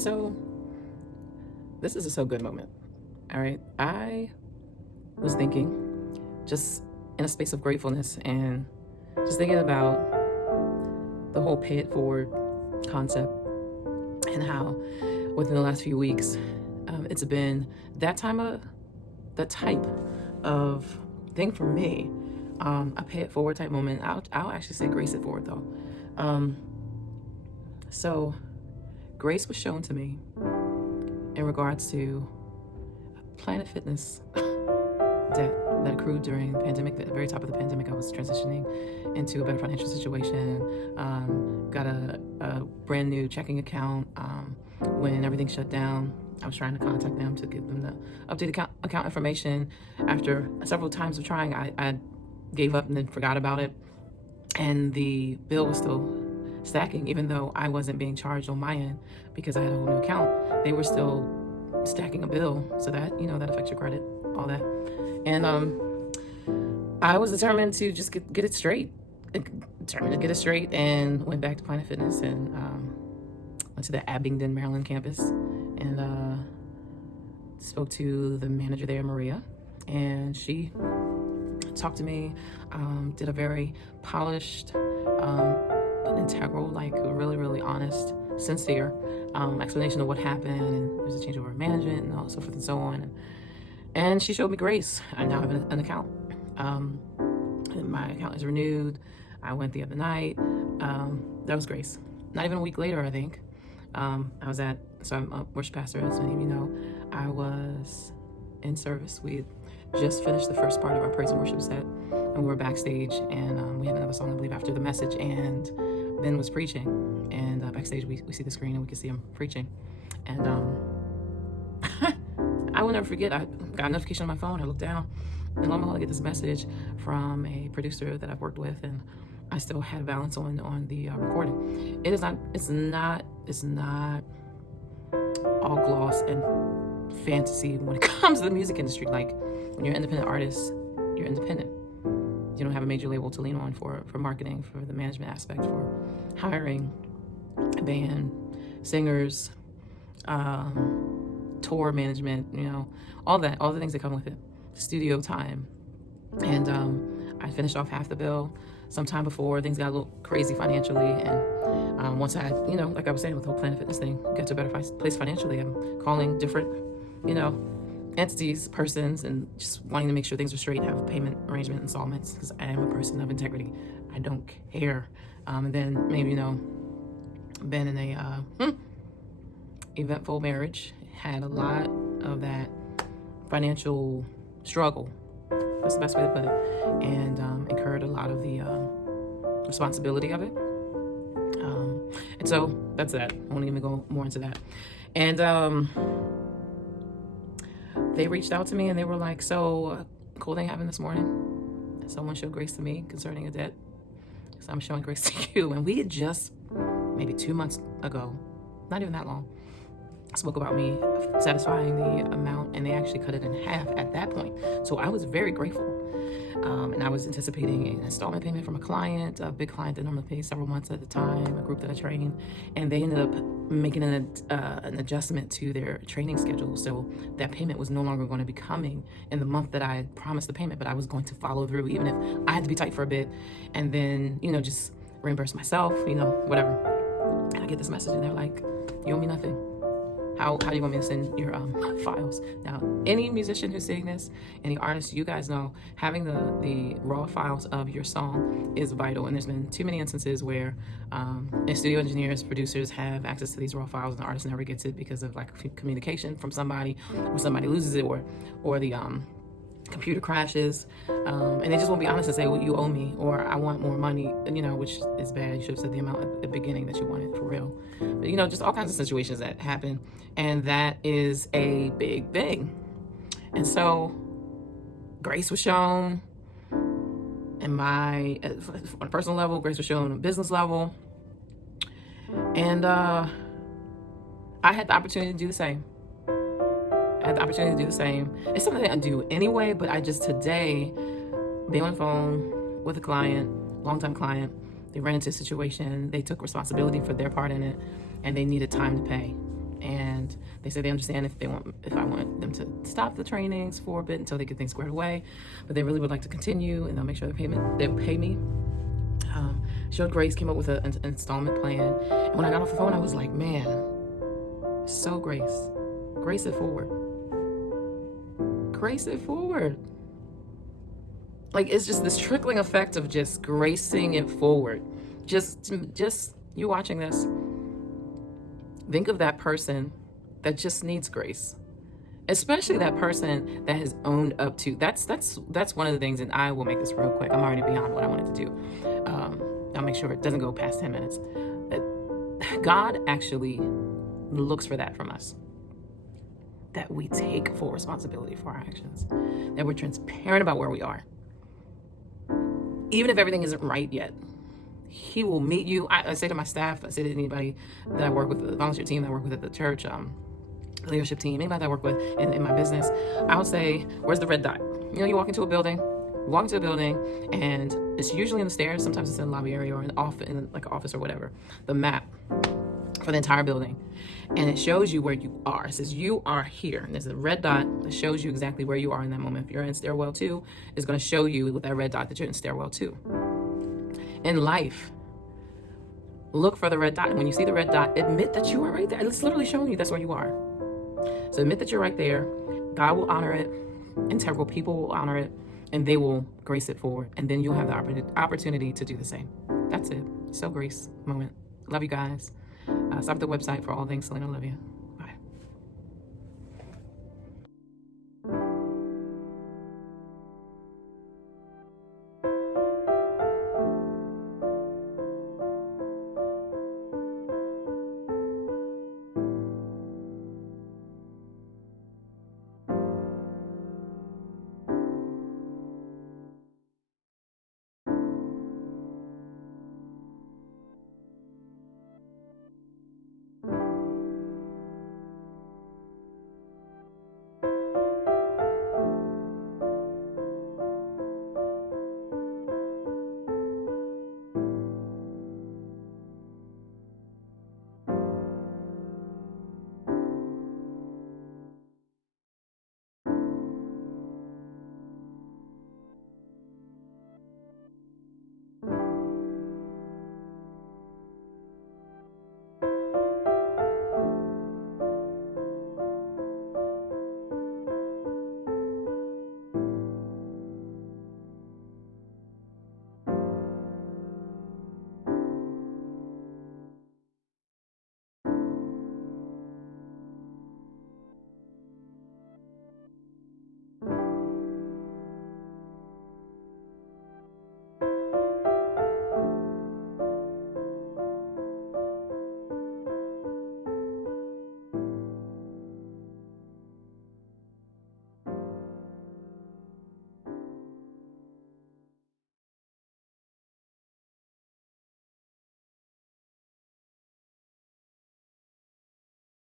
So this is a so good moment. All right. I was thinking, just in a space of gratefulness and just thinking about the whole pay it forward concept and how within the last few weeks, it's been that type of thing for me. A pay it forward type moment. I'll actually say grace it forward though. So grace was shown to me in regards to Planet Fitness debt that accrued during the pandemic. At the very top of the pandemic, I was transitioning into a better financial situation. Got a brand new checking account. When everything shut down, I was trying to contact them to give them the updated account information. After several times of trying, I gave up and then forgot about it. And the bill was still stacking, even though I wasn't being charged on my end because I had a whole new account. They were still stacking a bill, so that that affects your credit, all that. And I was determined to just get it straight. And went back to Planet Fitness and went to the Abingdon, Maryland campus and spoke to the manager there, Maria, and she talked to me, did a very polished, but integral, like really, really honest, sincere explanation of what happened, and there was a changeover of management and all so forth and so on. And she showed me grace. I now have an account. My account is renewed. I went the other night. That was grace. Not even a week later, I think. I'm a worship pastor, as many of you know. I was in service. We had just finished the first part of our praise and worship set, and we were backstage, and we had another song, I believe, after the message, and Ben was preaching. And backstage, we see the screen, and we can see him preaching. And I will never forget, I got a notification on my phone. I looked down, and lo and behold, I get this message from a producer that I've worked with, and I still had balance on the recording. It's not all gloss and fantasy when it comes to the music industry. Like, when you're an independent artist, you're independent. You don't have a major label to lean on for marketing, for the management aspect, for hiring a band, singers, tour management, all the things that come with it, studio time. And I finished off half the bill sometime before things got a little crazy financially. And once I, like I was saying with the whole Planet Fitness thing, got to a better place financially, I'm calling different, entities, persons, and just wanting to make sure things are straight, have a payment arrangement, installments, because I am a person of integrity. I don't care. And then maybe, been in a eventful marriage, had a lot of that financial struggle. That's the best way to put it. And incurred a lot of the responsibility of it. And so that's that. I won't even go more into that. And they reached out to me and they were like, so cool thing happened this morning. Someone showed grace to me concerning a debt. So I'm showing grace to you. And we had just, maybe 2 months ago, not even that long, spoke about me satisfying the amount, and they actually cut it in half at that point. So I was very grateful. And I was anticipating an installment payment from a client, a big client that normally pays several months at a time, a group that I train, and they ended up making an adjustment to their training schedule. So that payment was no longer going to be coming in the month that I had promised the payment, but I was going to follow through, even if I had to be tight for a bit, and then, just reimburse myself, whatever. And I get this message, and they're like, you owe me nothing. How do you want me to send your files? Now, any musician who's seeing this, any artist, you guys know, having the raw files of your song is vital. And there's been too many instances where studio engineers, producers have access to these raw files, and the artist never gets it because of lack of communication from somebody, or somebody loses it, or the computer crashes, and they just won't be honest and say, well, you owe me, or I want more money, which is bad. You should have said the amount at the beginning that you wanted, for real. But just all kinds of situations that happen, and that is a big thing. And so grace was shown on a personal level, grace was shown on a business level, and I had the opportunity to do the same. It's something that I do anyway, but I just today, being on the phone with a client, longtime client, they ran into a situation, they took responsibility for their part in it, and they needed time to pay. And they say they understand if I want them to stop the trainings for a bit until they get things squared away, but they really would like to continue, and they'll make sure they pay me. Showed Grace, came up with an installment plan. And when I got off the phone, I was like, man, so grace it forward. Grace it forward. Like, it's just this trickling effect of just gracing it forward. Just you watching this, think of that person that just needs grace, especially that person that has owned up to. That's one of the things, and I will make this real quick. I'm already beyond what I wanted to do. I'll make sure it doesn't go past 10 minutes. God actually looks for that from us, that we take full responsibility for our actions, that we're transparent about where we are. Even if everything isn't right yet, He will meet you. I say to my staff, I say to anybody that I work with, the volunteer team that I work with at the church, leadership team, anybody that I work with in my business, I'll say, where's the red dot? You walk into a building, and it's usually in the stairs. Sometimes it's in the lobby area or in like an office or whatever. The map for the entire building, and it shows you where you are. It says you are here, and there's a red dot that shows you exactly where you are in that moment. If you're in stairwell 2, it's going to show you with that red dot that you're in stairwell 2. In life, look for the red dot, and when you see the red dot, admit that you are right there. It's literally showing you that's where you are. So admit that you're right there. God will honor it. Integral people will honor it, and they will grace it forward, and then you'll have the opportunity to do the same. That's it. So grace moment. Love you guys. Stop at the website for all things Selena Olivia.